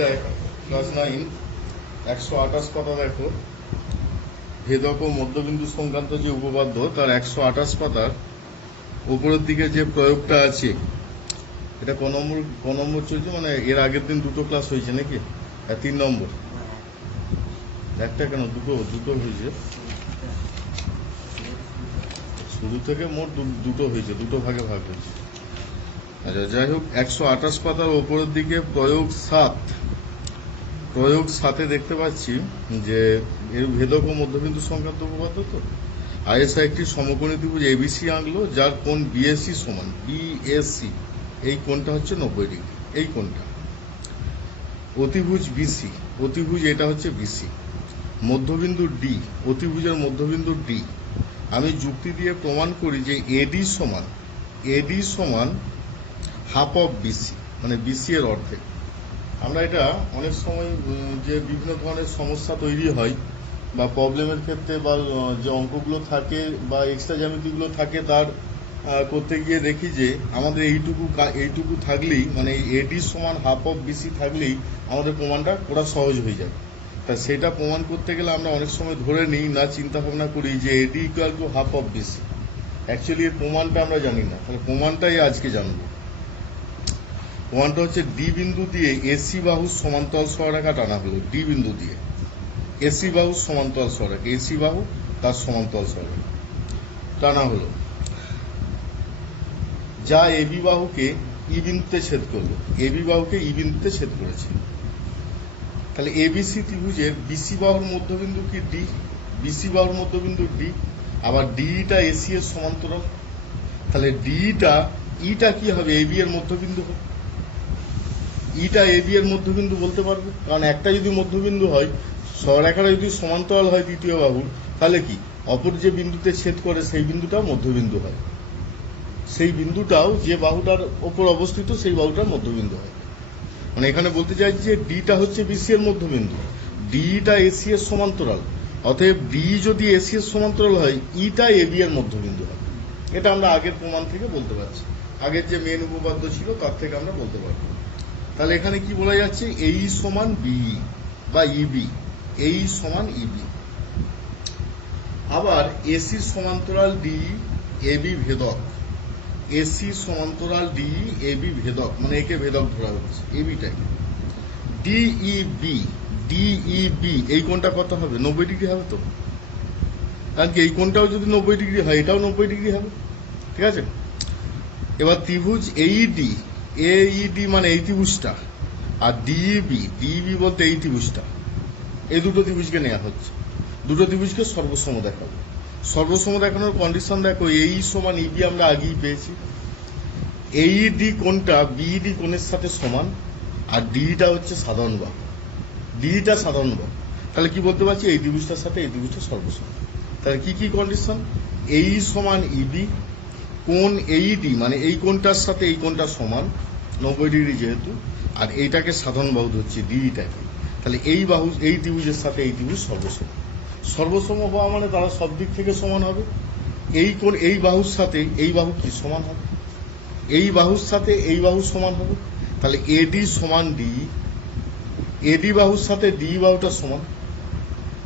দেখ ক্লাস 9 128 পাতা দেখো, ভেদক ও মধ্যবিন্দু সংক্রান্ত যে উপপাদ্য তার 128 পাতার উপরের দিকে যে প্রয়োগটা আছে, এটা ক নম্বর চলছে? মানে এর আগের দিন দুটো ক্লাস হয়েছে নাকি? 3 নম্বর। একটা কেন, দুটো হয়েছে শুরু থেকে, মোট দুটো হয়েছে, দুটো ভাগে ভাগ হয়েছে। আচ্ছা, যাই হোক, 128 পাতার ওপরের দিকে প্রয়োগ 7 দেখতে পাচ্ছি যে এর ভেদক ও মধ্যবিন্দু সংক্রান্ত উপপাদ্য। তো আইএসআই একটি সমকোণী ত্রিভুজ এবিসি আঁকলো, যার কোণ বিএসি সমান বিএসি, এই কোণটা হচ্ছে 90 ডিগ্রি। এই কোণটা অতিভুজ বিসি, অতিভুজ এটা হচ্ছে বিসি, মধ্যবিন্দু ডি, অতিভুজের মধ্যবিন্দু ডি। আমি যুক্তি দিয়ে প্রমাণ করি যে এডি সমান হাফ অফ বিসি, মানে বিসি এর অর্ধেক। আমরা এটা অনেক সময় যে বিভিন্ন ধরনের সমস্যা তৈরি হয় বা প্রবলেমের ক্ষেত্রে বা যে অঙ্কগুলো থাকে বা এক্সট্রা জ্যামিতিগুলো থাকে তার করতে গিয়ে দেখি যে আমাদের এইটুকু থাকলেই, মানে এডি সমান হাফ অফ বিসি থাকলেই আমাদের প্রমাণটা করা সহজ হয়ে যায়। তা সেটা প্রমাণ করতে গেলে আমরা অনেক সময় ধরে নিই না, চিন্তা ভাবনা করি যে AD equal to half of BC. Actually এর প্রমাণটা আমরা জানি না, তাহলে প্রমাণটাই আজকে জানবো। প্রমাণটা হচ্ছে ডি বিন্দু দিয়ে এসি বাহুর সমান্তরাল সরলরেখা টানা হলো। ডি বিন্দু দিয়ে এসি বাহুর সমান্তরাল সরলরেখা, এসি বাহু তার সমান্তরাল সরলরেখা টানা হলো, যা এবি বাহুকে ই বিন্দুতে ছেদ করলো। এবি বাহুকে ই বিন্দুতে ছেদ করেছে। তাহলে এবিসি ত্রিভুজের বিসি বাহুর মধ্যবিন্দু কি ডি, বিসি বাহুর মধ্যবিন্দু ডি, আবার ডিটা এসি এর সমান্তরাল। তাহলে ইটা কি হবে? এবি এর মধ্যবিন্দু হবে। ইটা এবি এর মধ্যবিন্দু বলতে পারবো, কারণ একটা যদি মধ্যবিন্দু হয়, সরলরেখাটা যদি সমান্তরাল হয় দ্বিতীয় বাহুর, তাহলে কি অপর যে বিন্দুতে ছেদ করে সেই বিন্দুটাও মধ্যবিন্দু হয়। সেই বিন্দুটাও যে বাহুটার ওপর অবস্থিত সেই বাহুটার মধ্যবিন্দু হয়। মানে এখানে বলতে চাইছি যে ডিটা হচ্ছে বিসি এর মধ্যবিন্দু, ডিটা এসি এর সমান্তরাল। অতএব ডি যদি এসি এর সমান্তরাল হয়, ইটা এবি এর মধ্যবিন্দু হয়। এটা আমরা আগের প্রমাণ থেকে বলতে পারছি, আগের যে মেন উপপাদ্য ছিল তার থেকে আমরা বলতে পারবো। তাহলে এখানে কি বলা যাচ্ছে? এই সমান বিই বা ইবি, এই সমান ইবি। আবার এসি সমান্তরাল ডি এবি ভেদক, এসি সমান্তরাল ডি এবি ভেদক, মানে একে ভেদক ধরা হচ্ছে এবিটাকে। ডিইবি এই কোণটা কত হবে? 90 ডিগ্রি হবে। তো কারণ কি এই কোণটাও যদি 90 ডিগ্রি হয়, এটাও 90 ডিগ্রি হবে। ঠিক আছে, এবার ত্রিভুজ এইডি মানে এই ত্রিভুজটা, আর ডিইবি বলতে এই ত্রিভুজটা, এই দুটো ত্রিভুজকে নেওয়া হচ্ছে। দুটো ত্রিভুজকে সর্বসম দেখাবো। সর্বসম দেখানোর কন্ডিশন দেখো, এই সমান ইবি আমরা আগেই পেয়েছি। এইডি কোণটা বিইডি কোণের সাথে সমান, আর ডিটা হচ্ছে সাধারণ বাহু, ডিটা সাধারণ বাহু। তাহলে কি বলতে পারছি? এই ত্রিভুজটার সাথে এই ত্রিভুজটা সর্বসম। তাহলে কি কন্ডিশন? এই সমান ইবি, কোণ এইডি মানে এই কোণটার সাথে এই কোণটা সমান 90 ডিগ্রি যেহেতু, আর এইটাকে সাধারণ বাহু ধরছি ডিটাকে। তাহলে এই বাহু, এই ত্রিভুজের সাথে এই ত্রিভুজ সর্বসম। সর্বসম হওয়া মানে তারা সব দিক থেকে সমান হবে। এই কোণ এই বাহুর সাথে এই বাহু কি সমান হবে? এই বাহুর সাথে এই বাহু সমান হবে। তাহলে এডি সমান ডি, এডি বাহুর সাথে ডি বাহুটা সমান।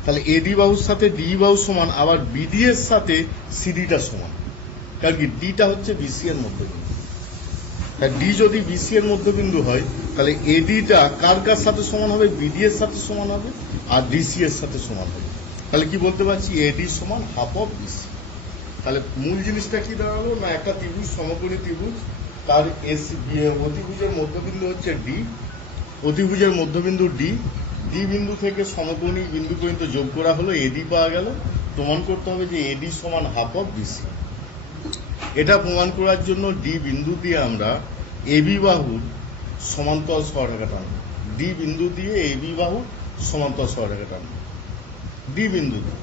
তাহলে এডি বাহুর সাথে ডি বাহু সমান, আবার বিডি এর সাথে সিডিটা সমান। কারণ কি ডিটা হচ্ছে বিসি এর মধ্যবিন্দু। ডি যদি বিসি এর মধ্যবিন্দু হয়, তাহলে এডিটা কার কার সাথে সমান হবে? বিডি এর সাথে সমান হবে, আর ডিসি এর সাথে সমান হবে। তাহলে কি বলতে পারছি? এডি সমান হাফ অফ বিসি। তাহলে মূল জিনিসটা কি দাঁড়ালো? না, একটা ত্রিভুজ, সমকোণী ত্রিভুজ, তার অতিভুজের মধ্যবিন্দু হচ্ছে ডি, অতিভুজের মধ্যবিন্দু ডি, ডি বিন্দু থেকে সমকোণী বিন্দু পর্যন্ত যোগ করা হলো, এডি পাওয়া গেল। প্রমাণ করতে হবে যে এডি সমান হাফ অফ বিসি। এটা প্রমাণ করার জন্য ডি বিন্দু দিয়ে আমরা এবি বাহুর সমান্তরাল সরলরেখা টানব। ডি বিন্দু দিয়ে এবি বাহুর সমান্তরাল সরলরেখা টানব, ডি বিন্দু দিয়ে,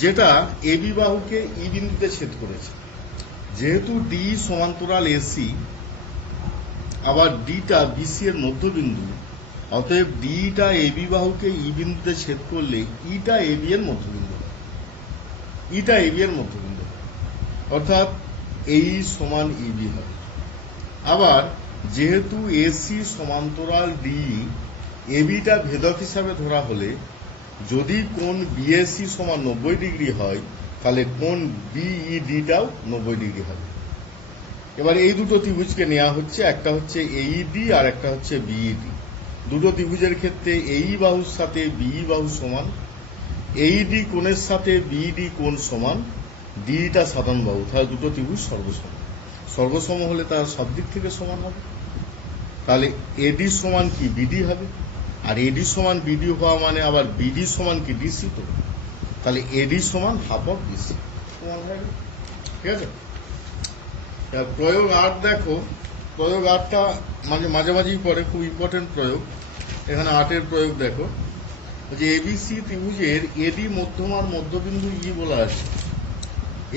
যেটা এবি বাহুকে ই বিন্দুতে ছেদ করেছে। যেহেতু ডি সমান্তরাল এসি, আবার ডিটা বিসি এর মধ্যবিন্দু, অতএব ডিটা এবি বাহুকে ই বিন্দুতে ছেদ করলে ইটা এবি এর মধ্যবিন্দু, ইটা এবি এর মধ্যবিন্দু, অর্থাৎ এই সমান ইবি হবে। আবার যেহেতু এসি সমান্তরাল ডি, এবিটা ভেদক হিসাবে ধরা হলে যদি কোণ বিএসি সমান 90 ডিগ্রি হয়, তাহলে কোণ বিইডিটাও 90 ডিগ্রি হবে। এবার এই দুটো ত্রিভুজকে নেওয়া হচ্ছে, একটা হচ্ছে এইডি আর একটা হচ্ছে বিইডি। দুটো ত্রিভুজের ক্ষেত্রে এই বাহুর সাথে বিই বাহু সমান, এইডি কোণের সাথে বিইডি কোণ সমান, ডিটা সাধারণ বাহু, তাহলে দুটো ত্রিভুজ সর্বসম। সর্বসম হলে তার সব দিক থেকে সমান হবে। তাহলে এডি সমান কি বিডি হবে, আর এডি সমান বিডি হওয়া মানে আবার বিডি সমান কি ডিসি, তো তাহলে এডি সমান হাফ অফ ডিসি। ঠিক আছে, প্রয়োগ 8 দেখো। প্রয়োগ 8টা মাঝামাঝি পরে, খুব ইম্পর্টেন্ট প্রয়োগ। এখানে 8-এর প্রয়োগ দেখো, যে এবিসি ত্রিভুজের এডি মধ্যমার মধ্যবিন্দু ই বলা আছে।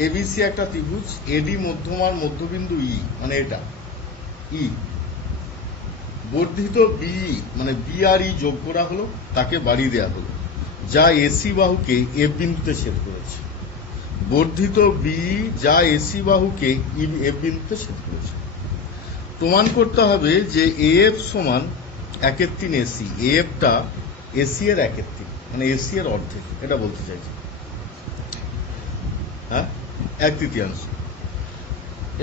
এবিসি একটা ত্রিভুজ, এডি মধ্যমার মধ্যবিন্দু ই মানে এটা ই, বর্ধিত বিই মানে বি আর ই যোগ করা হলো, তাকে বাড়িয়ে দেওয়া হলো, যা এসি বাহুকে এফ বিন্দুতে ছেদ করেছে। বর্ধিত বিই যা এসি বাহুকে এফ বিন্দুতে ছেদ করেছে। প্রমাণ করতে হবে যে এএফ সমান 1/3 এসি। এএফটা এসি এর 1/3 মানে এসি এর অর্ধেক, এটা বলতে চাইছি। হ্যাঁ, 1/3।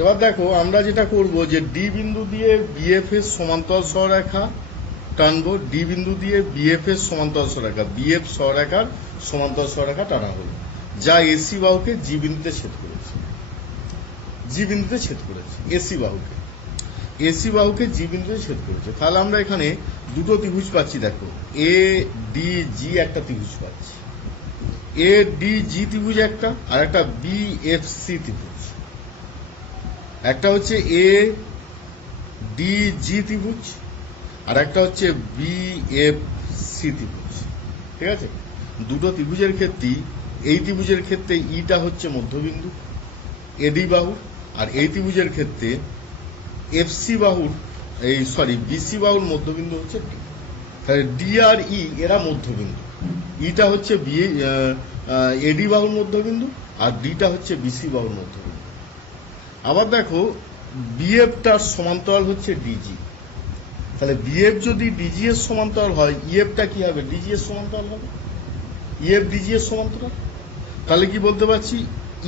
এবার দেখো আমরা যেটা করব, যে ডি বিন্দু দিয়ে বিএফ এর সমান্তরাল সরলরেখা টানবো। ডি বিন্দু দিয়ে বিএফ এর সমান্তরাল সরলরেখা, বিএফ সরলরেখার সমান্তরাল সরলরেখা টানা হলো, যা এসি বাহুকে জি বিন্দুতে ছেদ করেছে। জি বিন্দুতে ছেদ করেছে এসি বাহুকে, এসি বাহুকে জি বিন্দুতে ছেদ করেছে। তাহলে আমরা এখানে দুটো ত্রিভুজ পাচ্ছি। দেখো এ ডি জি একটা ত্রিভুজ পাচ্ছি, এ ডি জি ত্রিভুজ একটা, আর একটা বি এফ সি ত্রিভুজ। একটা হচ্ছে এ ডি জি ত্রিভুজ, আর একটা হচ্ছে বি এফ সি ত্রিভুজ। ঠিক আছে, দুটো ত্রিভুজের ক্ষেত্রেই, এই ত্রিভুজের ক্ষেত্রে ইটা হচ্ছে মধ্যবিন্দু এডি বাহু, আর এই ত্রিভুজের ক্ষেত্রে এফসি বাহুর বিসি বাহুর মধ্যবিন্দু হচ্ছে ডি। তাহলে ডি আর ই এরা মধ্যবিন্দু। ইটা হচ্ছে এডি বাহুর মধ্যবিন্দু, আর ডিটা হচ্ছে বিসি বাহুর মধ্যবিন্দু। আবার দেখো বিএফটার সমান্তরাল হচ্ছে ডিজি। তাহলে বিএফ যদি ডিজি এর সমান্তরাল হয়, ইএফটা কি হবে? ডিজি এর সমান্তরাল হবে। ইএফ ডিজি এর সমান্তরাল, তাহলে কি বলতে পারছি,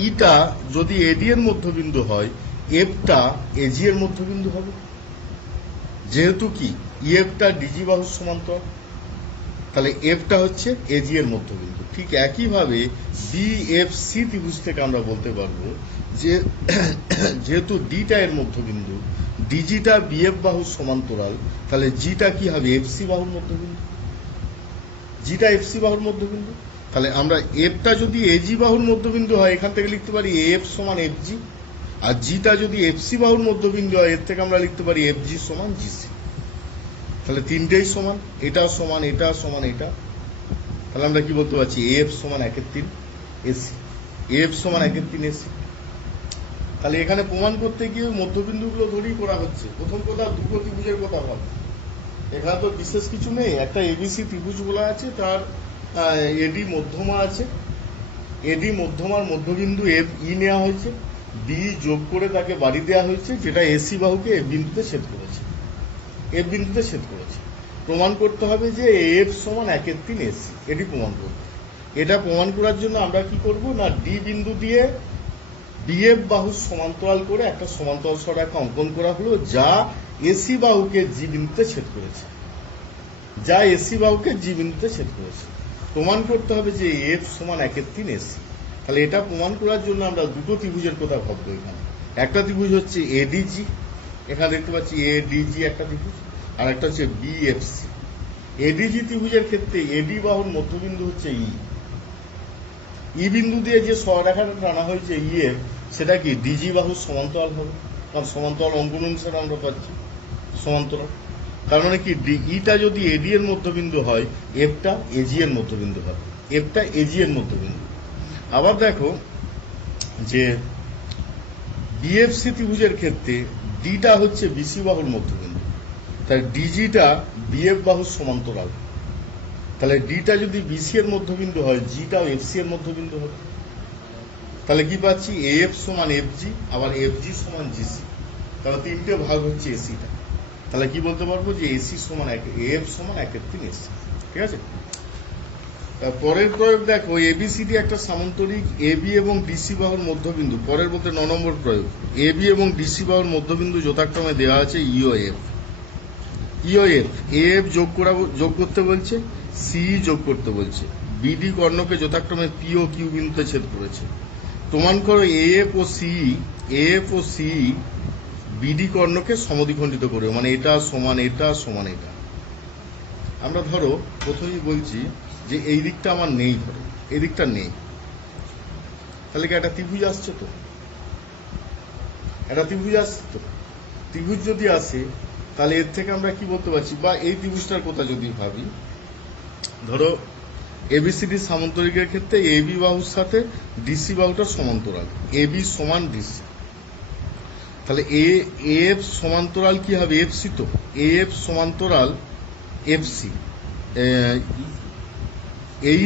ইটা যদি এডি এর মধ্যবিন্দু হয়, এফটা এজি এর মধ্যবিন্দু হবে, যেহেতু কি ইএফটা ডিজি বাহুর সমান্তরাল। তাহলে এফটা হচ্ছে এজি এর মধ্যবিন্দু। ঠিক একইভাবে বিএফসি ত্রিভুজ থেকে আমরা বলতে পারবো যে যেহেতু ডিটা এর মধ্যবিন্দু, ডিজিটা বিএফ বাহুর সমান্তরাল, তাহলে জিটা কি হবে? এফসি বাহুর মধ্যবিন্দু। জিটা এফসি বাহুর মধ্যবিন্দু। তাহলে আমরা এফটা যদি এজি বাহুর মধ্যবিন্দু হয়, এখান থেকে লিখতে পারি এফ সমান এফজি, আর জিটা যদি এফসি বাহুর মধ্যবিন্দু হয়, এর থেকে আমরা লিখতে পারি এফজি সমান জিসি। তাহলে তিনটেই সমান, এটাও সমান, এটা সমান, এটা। তাহলে আমরা কি বলতে পারছি? এফ সমান 1/3 এসি, এফ সমান 1/3 এসি। তাহলে এখানে প্রমাণ করতে গিয়ে মধ্যবিন্দুগুলো ধরেই করা হচ্ছে। প্রথম কথা, দুটো ত্রিভুজের কথা ভাব, এখানে তো বিশেষ কিছু নেই। একটা এবিসি ত্রিভুজ বলা আছে, তার এডি মধ্যমা আছে, এডি মধ্যমার মধ্যবিন্দু এফ ই নেওয়া হয়েছে, বি যোগ করে তাকে বাড়ি দেওয়া হয়েছে, যেটা এসি বাহুকে এফ বিন্দুতে ছেদ করেছে, এফ বিন্দুতে ছেদ করেছে। প্রমাণ করতে হবে যে এফ সমান 1/3 এসি, এটি প্রমাণ করবে। এটা প্রমাণ করার জন্য আমরা কি করব না, ডি বিন্দু দিয়ে বিএফ বাহুর সমান্তরাল করে একটা সমান্তরাল সরলরেখা অঙ্কন করা হলো, যা এসি বাহুকে জি বিন্দুতে ছেদ করেছে, যা এসি বাহুকে জি বিন্দুতে ছেদ করেছে। প্রমাণ করতে হবে যে এফ সমান 1/3 এসি। তাহলে এটা প্রমাণ করার জন্য আমরা দুটো ত্রিভুজের কথা ভাববো। এখানে একটা ত্রিভুজ হচ্ছে এডিজি, এখানে দেখতে পাচ্ছি এডিজি একটা ত্রিভুজ, আর একটা হচ্ছে বিএফসি। এডিজি ত্রিভুজের ক্ষেত্রে এডি বাহুর মধ্যবিন্দু হচ্ছে ই। ই বিন্দু দিয়ে যে সরলরেখাটা টানা হয়েছে ইএফ, সেটা কি ডিজি বাহুর সমান্তরাল হবে, কারণ সমান্তরাল অঙ্কন অনুসারে আমরা পাচ্ছি সমান্তরাল। তার মানে কি, ইটা যদি এডি এর মধ্যবিন্দু হয়, এফটা এজি এর মধ্যবিন্দু হবে, এফটা এজি এর মধ্যবিন্দু। আবার দেখো যে বিএফসি ত্রিভুজের ক্ষেত্রে ডিটা হচ্ছে বিসি বাহুর মধ্যবিন্দু, তাই ডিজিটা বিএফ বাহুর সমান্তরাল। তাহলে ডিটা যদি বিসি এর মধ্যবিন্দু হয়, জিটাও এফসি এর মধ্যবিন্দু হবে। তাহলে কি পাচ্ছি? এফ সমান এফজি, আবার এফজি সমান জিসি। তাহলে তিনটে ভাগ হচ্ছে এসিটা। তাহলে কি বলতে পারবো যে এসি সমান এএফ সমান 1/3 এসি। ঠিক আছে, পরের প্রয়োগ দেখো, এবিসিডি একটা সামান্তরিক, এবি এবং ডিসি বাহুর মধ্যবিন্দু, পরের বলতে 9 নম্বর প্রয়োগ, এবি এবং ডিসি বাহুর মধ্যবিন্দু যথাক্রমে দেওয়া আছে ইও এফ। এফ যোগ করতে বলছে, সি যোগ করতে বলছে, বিডি কর্ণকে যথাক্রমে পি ও কিউ বিন্দুতে ছেদ করেছে। প্রমাণ করো এএফ ও সি বিডি কর্ণকে সমদ্বিখণ্ডিত করবে, মানে এটা সমান এটা সমান এটা। আমরা ধরো প্রথমেই বলছি যে এই দিকটা আমার নেই, ধরো এই দিকটা নেই, তাহলে কি একটা ত্রিভুজ আসছে? তো একটা ত্রিভুজ আসছে। তো ত্রিভুজ যদি আসে তাহলে এর থেকে আমরা কি বলতে পারছি, বা এই ত্রিভুজটার কথা যদি ভাবি, ধরো এবিসিডি সামান্তরিকের ক্ষেত্রে এবি বাহুর সাথে ডিসি বাহুটার সমান্তরাল, এবি সমান ডিসি, তাহলে এফ সমান্তরাল কি হবে? এফসি। তো এফ সমান্তরাল এফসি, এই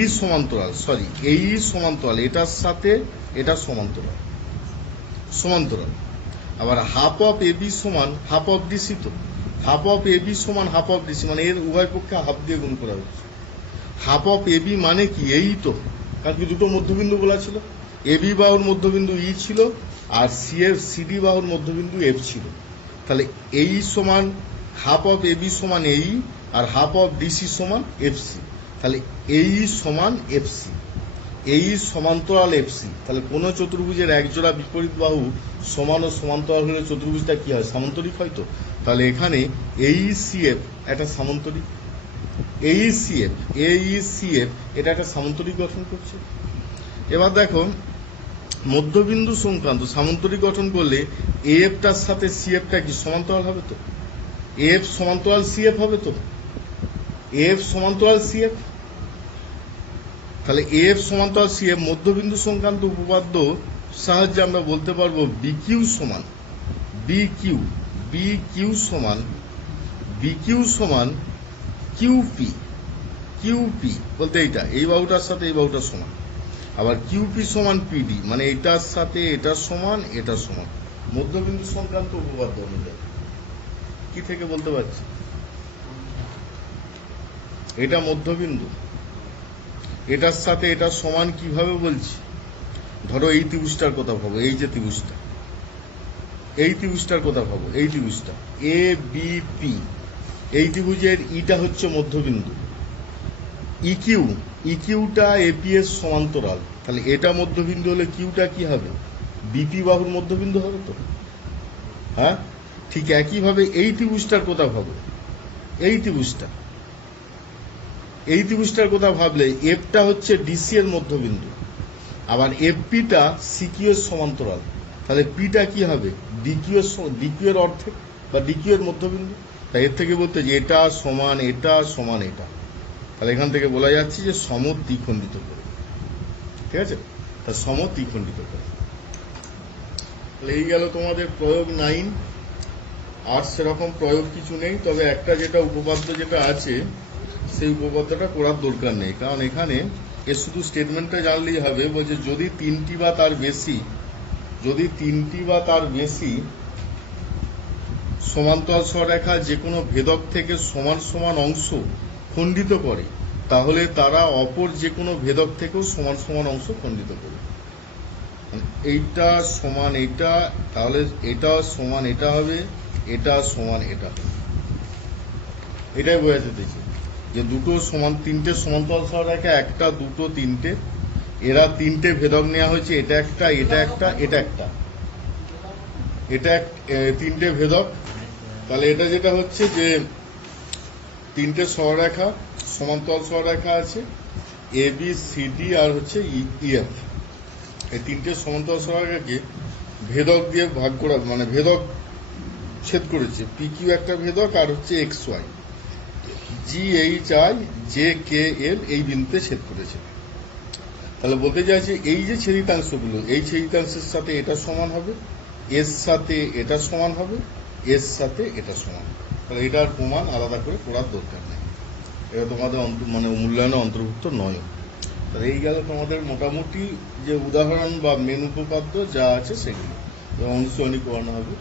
সমান্তরাল এটার সাথে এটা সমান্তরাল। আবার হাফ অফ এবি সমান হাফ অফ ডিসি। তো হাফ অফ এবি সমান হাফ অফ ডিসি, মানে এর উভয় পক্ষে হাফ দিয়ে গুণ করা হচ্ছে। হাফ অফ এবি মানে কি? এই তো, কারণ কি দুটো মধ্যবিন্দু বলা ছিল, এবি বাহুর মধ্যবিন্দু ই ছিল আর সিডি বাহুর মধ্যবিন্দু এফ ছিল। তাহলে এই সমান হাফ অফ এবি সমান এই, আর হাফ অফ ডিসি সমান এফসি। তাহলে এই সমান এফসি, এই সমান্তরাল এফসি। তাহলে কোন চতুর্ভুজের একজোড়া বিপরীত বাহু সমান ও সমান্তরাল হলে চতুর্ভুজটা কি হয়? সামান্তরিক হয়। তো তাহলে এখানে এই সিএফ একটা সামান্তরিক, এই সিএফ এটা একটা সামান্তরিক গঠন করছে। এবার দেখো, মধ্যবিন্দু সংক্রান্ত সামান্তরিক গঠন করলে এফটার সাথে সিএফটা কি সমান্তরাল হবে? তো এফ সমান্তরাল সিএফ হবে। তো এফ সমান্তরাল সিএফ, তাহলে এফ সমান্তরাল সিএফ মধ্যবিন্দু সংক্রান্ত উপপাদ্য সাহায্যে আমরা বলতে পারবো বিকিউ সমান কিউপি বলতে এইটা, এই বাহুটার সাথে এই বাহুটার সমান। আবার কিউপি সমান পিডি, মানে এটার সাথে এটা সমান, মধ্যবিন্দু সংক্রান্ত উপপাদ্য অনুযায়ী। কি থেকে বলতে পারছি? এটা মধ্যবিন্দু, এটার সাথে এটা সমান কিভাবে বলছি? ধরো এই ত্রিভুজটার কথা ভাবো, এই যে ত্রিভুজটা, এই ত্রিভুজটার কথা ভাবো, এই ত্রিভুজটা এ বি পি, এই ত্রিভুজের ইটা হচ্ছে মধ্যবিন্দু, ইকিউটা এপি এর সমান্তরাল, তাহলে এটা মধ্যবিন্দু হলে কিউটা কি হবে? বিপি বাহুর মধ্যবিন্দু হবে। তো হ্যাঁ, ঠিক একইভাবে এই ত্রিভুজটার কথা ভাবো, এই ত্রিভুজটার কথা ভাবলে এফটা হচ্ছে ডিসি এর মধ্যবিন্দু, আবার এফপিটা সিকিউ এর সমান্তরাল, তাহলে পিটা কি হবে? ডিকিউ এর অর্ধেক বা ডিকিউ এর মধ্যবিন্দু। তাই এর থেকে বলতে যে এটা সমান এটা সমান এটা, তাহলে এখান থেকে বলা যাচ্ছে যে সমদ্বিখণ্ডিত করে। ঠিক আছে, তা সমদ্বিখণ্ডিত করে। তাহলে এই গেল তোমাদের প্রয়োগ 9। আর সেরকম প্রয়োগ কিছু নেই, তবে একটা যেটা উপপাদ্য যেটা আছে সেই উপপাদ্যটা করার দরকার নেই, কারণ এখানে এর শুধু স্টেটমেন্টটা জানলেই হবে। বলছে যদি তিনটি বা তার বেশি সমান্তরাল সরলরেখা যে কোনো ভেদক থেকে সমান সমান অংশ খণ্ডিত করে, তাহলে তারা অপর যে কোনো ভেদক থেকেও সমান সমান অংশ খণ্ডিত করে। এইটা সমান এটা, তাহলে এটা সমান এটা হবে, এটা সমান এটা হবে। এটাই বোঝাতে চাইছে যে দুটো সমান, তিনটে সমান্তরাল সরলরেখা, একটা দুটো তিনটে, এরা তিনটে ভেদক নেওয়া হয়েছে, এটা একটা এটা একটা এটা একটা, এটা তিনটে ভেদক। তাহলে এটা যেটা হচ্ছে যে তিনটে সরলরেখা, সমান্তরাল সরলরেখা আছে এ বি সি ডি আর হচ্ছে ইএফ, এই তিনটে সমান্তরাল সরলরেখাকে ভেদক দিয়ে ভাগ করা, মানে ভেদক ছেদ করেছে। পি কিউ একটা ভেদক আর হচ্ছে X Y, G H I J K L এই বিন্দুতে ছেদ করেছে। তাহলে বলতে চাইছে এই যে ছেদিতাংশগুলো, এই ছেদিতাংশের সাথে এটা সমান হবে, এর সাথে এটা সমান হবে, এর সাথে এটা সমান। তাহলে এটার প্রমাণ আলাদা করে করার দরকার নেই, এটা তোমাদের মানে মূল্যায়নে অন্তর্ভুক্ত নয়। তাহলে এই গেল তোমাদের মোটামুটি যে উদাহরণ বা মেন উপপাদ্য যা আছে সেগুলো অনুশীলনী করানো হবে।